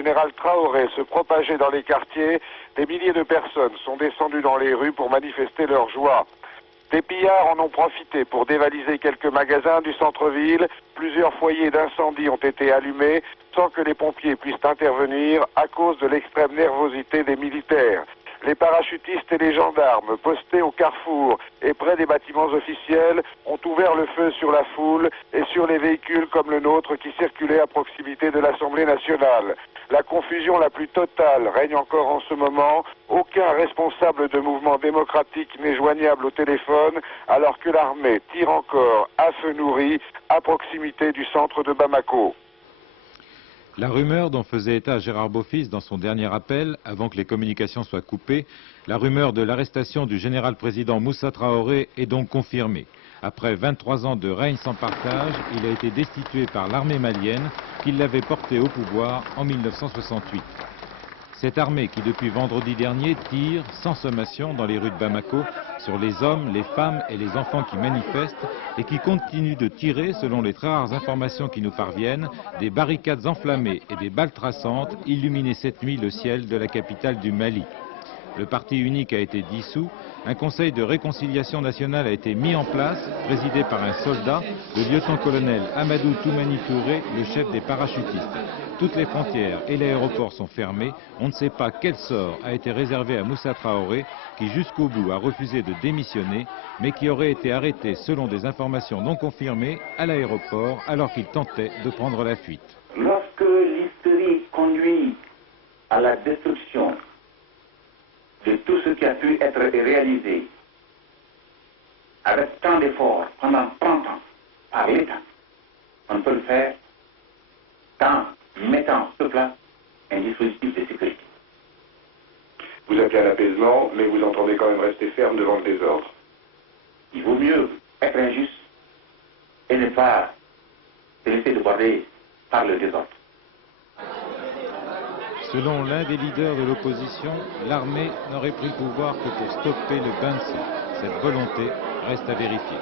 général Traoré se propageait dans les quartiers, des milliers de personnes sont descendues dans les rues pour manifester leur joie. Des pillards en ont profité pour dévaliser quelques magasins du centre-ville. Plusieurs foyers d'incendie ont été allumés sans que les pompiers puissent intervenir à cause de l'extrême nervosité des militaires. Les parachutistes et les gendarmes postés au carrefour et près des bâtiments officiels ont ouvert le feu sur la foule et sur les véhicules comme le nôtre qui circulaient à proximité de l'Assemblée nationale. La confusion la plus totale règne encore en ce moment. Aucun responsable de mouvement démocratique n'est joignable au téléphone alors que l'armée tire encore à feu nourri à proximité du centre de Bamako. La rumeur dont faisait état Gérard Beaufils dans son dernier appel, avant que les communications soient coupées, la rumeur de l'arrestation du général-président Moussa Traoré est donc confirmée. Après 23 ans de règne sans partage, il a été destitué par l'armée malienne qui l'avait porté au pouvoir en 1968. Cette armée qui depuis vendredi dernier tire sans sommation dans les rues de Bamako sur les hommes, les femmes et les enfants qui manifestent et qui continue de tirer, selon les très rares informations qui nous parviennent, des barricades enflammées et des balles traçantes illuminaient cette nuit le ciel de la capitale du Mali. Le parti unique a été dissous, un conseil de réconciliation nationale a été mis en place, présidé par un soldat, le lieutenant-colonel Amadou Toumani Touré, le chef des parachutistes. Toutes les frontières et l'aéroport sont fermés, on ne sait pas quel sort a été réservé à Moussa Traoré, qui jusqu'au bout a refusé de démissionner, mais qui aurait été arrêté selon des informations non confirmées à l'aéroport alors qu'il tentait de prendre la fuite. Lorsque l'hystérie conduit à la destruction de tout ce qui a pu être réalisé avec tant d'efforts pendant 30 ans par l'État, on peut le faire en mettant sur place un dispositif de sécurité. Vous appelez à l'apaisement, mais vous entendez quand même rester ferme devant le désordre. Il vaut mieux être injuste et ne pas se laisser déborder par le désordre. Selon l'un des leaders de l'opposition, l'armée n'aurait pris le pouvoir que pour stopper le bain de sang. Cette volonté reste à vérifier.